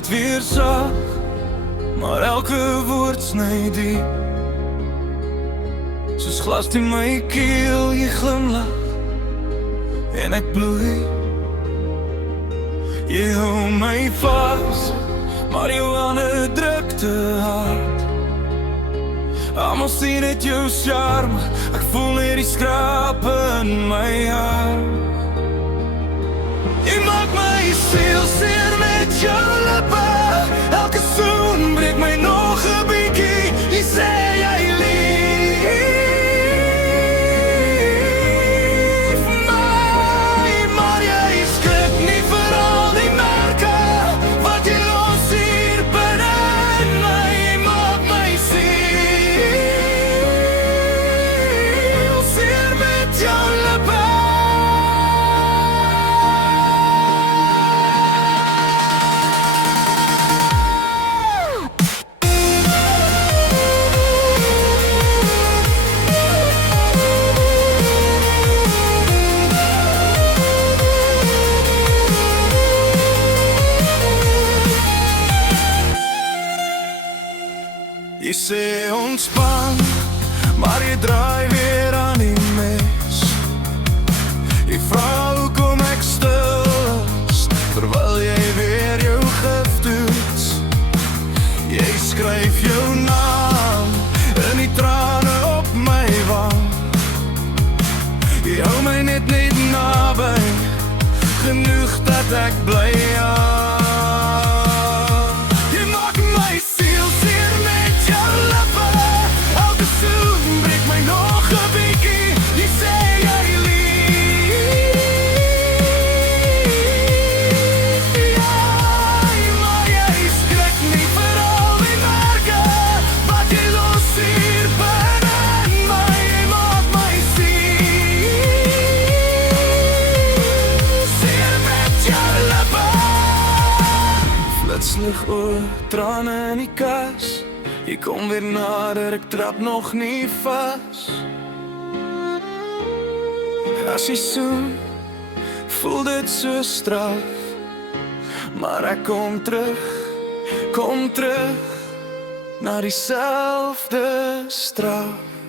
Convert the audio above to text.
praat weer sag, maar elke woord sny diep. Soos glas in my keel, jy glimlach en ek bloei. Jy hou my vas, maar jou hande druk te hard. Almal sien het jou charme, ek voel net die skraap in my hart. Jy maak my siel seer met jou lippe, elke soen breek my nog 'n bietjie. Jy sê jy lief my, maar jy skrik nie vir al die merke wat jy los hier binne in my. Jy maak my siel seer met jou lippe. Jy sê ontspan, maar jy draai weer aan die mes. Jy vra hoekom ek stil is, terwyl jy weer jou gif toets. Jy skryf jou naam in die trane op my wang. Jy hou my net naby, genoeg dat ek bly aan. Flitslig oor, trane in die kas. Jy kom weer nader, ek trap nog nie vas. As jy soen, voel dit so straf, maar ek kom terug na dieselfde straf.